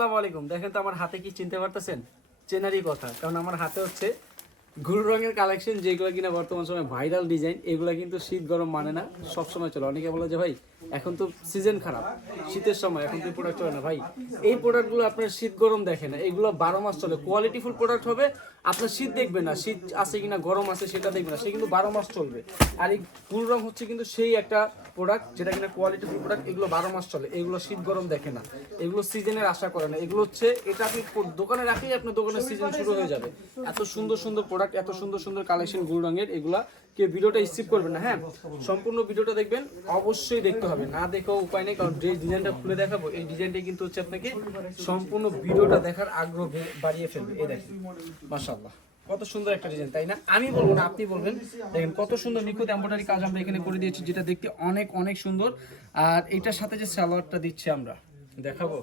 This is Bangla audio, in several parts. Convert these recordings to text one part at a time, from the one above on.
আসসালামু আলাইকুম। দেখেন তো আমার হাতে কি চিনতে পারতেছেন? চেনারই কথা, কারণ আমার হাতে হচ্ছে গুল রঙের কালেকশন, যেগুলো কিনা বর্তমান সময় ভাইরাল ডিজাইন। এগুলো কিন্তু শীত গরম মানে না, সব সময় চলে। অনেকে বলে যে ভাই এখন তো সিজন খারাপ, শীতের সময় এখন তো প্রোডাক্ট চলে না। ভাই এই প্রোডাক্টগুলো আপনার শীত গরম দেখে না, এগুলো 12 মাস চলে। কোয়ালিটিফুল প্রোডাক্ট হবে, আপনার শীত দেখবে না, শীত আছে কিনা গরম আছে সেটা দেখবে না, সে কিন্তু 12 মাস চলবে। আর এই গুল রং হচ্ছে কিন্তু সেই একটা প্রোডাক্ট যেটা কিনা কোয়ালিটিফুল প্রোডাক্ট, এগুলো 12 মাস চলে, এগুলো শীত গরম দেখে না, এগুলো সিজনের আশা করে না। এগুলো হচ্ছে এটা আপনি দোকানে রাখলেই আপনার দোকানের সিজন শুরু হয়ে যাবে। এত সুন্দর সুন্দর প্রোডাক্ট, এত সুন্দর সুন্দর কালেকশন গুল রঙের, এগুলা কেউ ভিডিওটা স্কিপ করবেন না। হ্যাঁ, সম্পূর্ণ ভিডিওটা দেখবেন, অবশ্যই দেখতে হবে, না দেখেও উপায় নেই। কারণ যে ডিজাইনটা খুলে দেখাবো, এই ডিজাইনটা কিন্তু হচ্ছে আপনাকে সম্পূর্ণ ভিডিওটা দেখার আগ্রহ বাড়িয়ে ফেলবে। এই দেখেন, মাশাআল্লাহ, কত সুন্দর একটা ডিজাইন, তাই না? আমি বলবো না, আপনি বলবেন। দেখেন কত সুন্দর নিখুঁত এমব্রয়ডারি কাজ আমরা এখানে করে দিয়েছি, যেটা দেখতে অনেক অনেক সুন্দর। আর এটার সাথে যে সালোয়ারটা দিচ্ছি আমরা, দেখাবো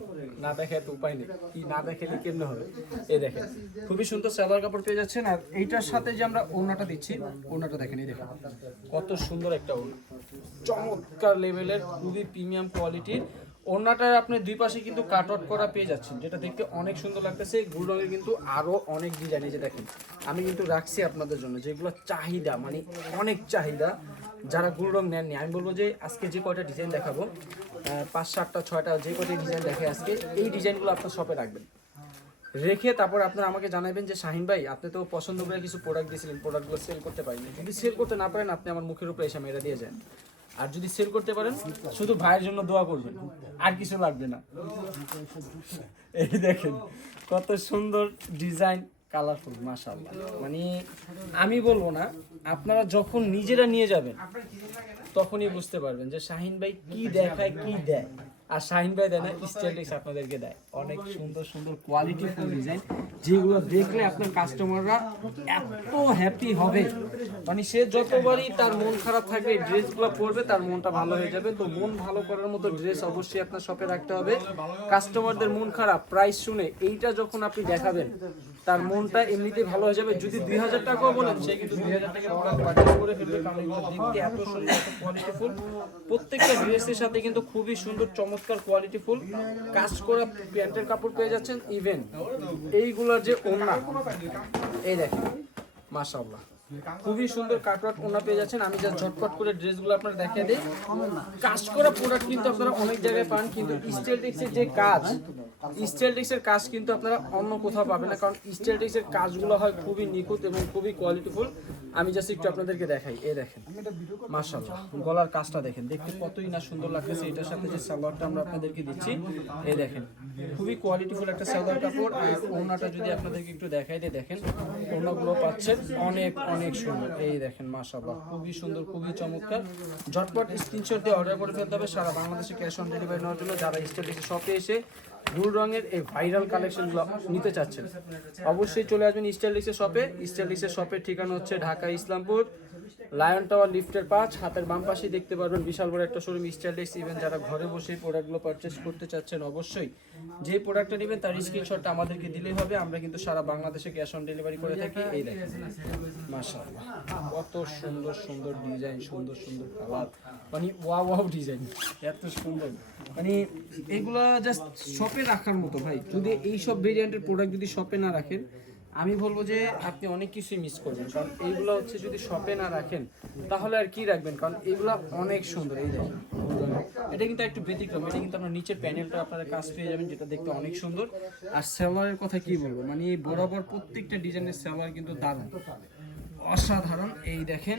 না, দেখায় তো উপায় নেই, কি না দেখালে কেমনে হবে। এই দেখেন খুবই সুন্দর সালোয়ার কাপড় পেয়ে যাচ্ছেন। আর এইটার সাথে যে আমরা ওড়নাটা দিচ্ছি, ওড়নাটা দেখেন, এই দেখেন কত সুন্দর একটা ওড়না, চমৎকার লেভেলের, খুবই প্রিমিয়াম কোয়ালিটির ওড়নাটার আপনি দুই পাশে কিন্তু কাট আউট করা পেয়ে যাচ্ছেন, যেটা দেখতে অনেক সুন্দর লাগতেছে। গুল রঙের কিন্তু আরো অনেক ডিজাইন, এই যে দেখেন আমি কিন্তু রাখছি আপনাদের জন্য, যেগুলো চাহিদা মানে অনেক চাহিদা। যারা গুল রং নেননি, আমি বলবো যে আজকে যে কয়টা ডিজাইন দেখাবো, 5, 7টা, 6টা, যে কয়টা ডিজাইন দেখে আজকে, এই ডিজাইনগুলো আপনার শপে রাখবেন, রেখে তারপর আপনারা আমাকে জানাবেন যে শাহিন ভাই, আপনি তো পছন্দ করে কিছু প্রোডাক্ট দিয়েছিলেন, প্রোডাক্টগুলো সেল করতে পারিনি। যদি সেল করতে না পারেন, আপনি আমার মুখের উপরে এসে মেরে দিয়ে যান। আর যদি সেল করতে পারেন, শুধু ভাইয়ের জন্য দোয়া করবেন, আর কিছু লাগবে না। এই দেখেন কত সুন্দর ডিজাইন, কালারফুল, মাশাআল্লাহ। মানে আমি বলবো না, আপনারা যখন নিজেরা নিয়ে যাবেন তখনই বুঝতে পারবেন যে শাহিন ভাই কি দেখায়, কি দেয়। আর শাহিন ভাই দেয় না, স্টাইলিশ আপনাদেরকে দেয় অনেক সুন্দর সুন্দর কোয়ালিটিফুল ডিজাইন, যেগুলো দেখলে আপনার কাস্টমাররা এত হ্যাপি হবে। মানে সে যতবারই তার মন খারাপ থাকবে, ড্রেসগুলো পরবে, তার মনটা ভালো হয়ে যাবে। তো মন ভালো করার মতো ড্রেস অবশ্যই আপনার শপে রাখতে হবে। কাস্টমারদের মন খারাপ, প্রাইস শুনে এইটা যখন আপনি দেখাবেন, তার মনটা এমনিতেই ভালো হয়ে যাবে। যদি 2000 টাকাও বলেন, সে কিন্তু 2000 টাকা প্রোডাক্ট পারচেজ করে ফেলবে, কারণ এগুলো দেখতে এত সুন্দর, এত কোয়ালিটিফুল। প্রত্যেকটা ড্রেসের সাথে কিন্তু খুবই সুন্দর চমৎকার কোয়ালিটিফুল কাজ করা প্যান্টের কাপড় পেয়ে যাচ্ছেন। ইভেন এইগুলোর যে ওড়না, এই দেখেন মাশাআল্লাহ, খুবই সুন্দর কাটওয়ার্ক ওড়না পেয়ে যাচ্ছেন। আমি যা ঝটপট করে ড্রেসগুলো আপনারা দেখিয়ে দিই। কাজ করা প্রোডাক্ট কিন্তু আপনারা অনেক জায়গায় পান, কিন্তু স্টাইলটিক্সের যে কাজ, স্টাইলটিক্সের কাজ কিন্তু আপনারা অন্য কোথাও পাবেন না, কারণ স্টাইলটিক্সের কাজগুলো হয় খুবই নিখুঁত এবং খুবই কোয়ালিটিফুল। আমি জাস্ট একটু আপনাদেরকে দেখাই, এই দেখেন মাশাআল্লাহ, গলার কাজটা দেখেন, দেখতে কতই না সুন্দর লাগতেছে। এটার সাথে যে সালোয়ারটা আমরা আপনাদেরকে দিচ্ছি, এই দেখেন খুবই কোয়ালিটিফুল একটা সালোয়ার কাপড়। আর ওড়নাটা যদি আপনাদেরকে একটু দেখাই দিয়ে, দেখেন ওড়নাগুলো পাচ্ছেন অনেক অনেক সুন্দর। এই দেখেন মাশাআল্লাহ, খুবই সুন্দর, খুবই চমৎকার। ঝটপট স্ক্রিনশট দিয়ে অর্ডার করে ফেলতে হবে সারা বাংলাদেশে ক্যাশ অন ডেলিভারি নেওয়ার জন্য। যারা স্টাইলিশ শপে এসে গুল রঙের এই ভাইরাল কালেকশনগুলো নিতে চাচ্ছেন, অবশ্যই চলে আসবেন স্টাইলিশের শপে। স্টাইলিশের শপের ঠিকানা হচ্ছে ঢাকা ইসলামপুর, লায়ন টাওয়ার লিফটের 5, হাতের বাম পাশে দেখতে পারবেন বিশাল বড় একটা শোরুম স্টাইলিশ। ইভেন যারা ঘরে বসে প্রোডাক্টগুলো পারচেস করতে চাচ্ছেন, অবশ্যই যে প্রোডাক্টটা নেবেন তার স্ক্রিনশটটা আমাদেরকে দিলেই হবে। আমরা কিন্তু সারা বাংলাদেশে ক্যাশ অন ডেলিভারি করে থাকি। এই দেখেন মাশাআল্লাহ, কত সুন্দর সুন্দর ডিজাইন, সুন্দর সুন্দর কালার, মানে ওয়াও ওয়াও ডিজাইন, এত সুন্দর। মানে এগুলা জাস্ট শপে রাখার মতো। ভাই যদি এই সব ভেরিয়েন্টের প্রোডাক্ট যদি শপে না রাখেন, আমি বলবো যে আপনি অনেক কিছুই মিস করবেন। কারণ এইগুলো হচ্ছে যদি শপে না রাখেন, তাহলে আর কি রাখবেন, কারণ এইগুলো অনেক সুন্দর। এই দেখেন এটা কিন্তু একটু ব্যতিক্রম, এটা কিন্তু আপনার নিচের প্যানেলটা আপনারা কাজ পেয়ে যাবেন, যেটা দেখতে অনেক সুন্দর। আর সালোয়ারের কথা কি বলবো, মানে বরাবর প্রত্যেকটা ডিজাইনের সালোয়ার কিন্তু দারুণ, অসাধারণ। এই দেখেন,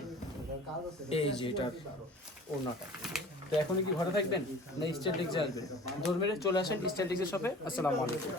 এই যে এটার ওড়নাটা। তো এখনই কি ঘরে থাকবেন না স্টাইলিশে আসবেন? দৌড় মেরে চলে আসেন স্টাইলিশের শপে। আসসালামু আলাইকুম।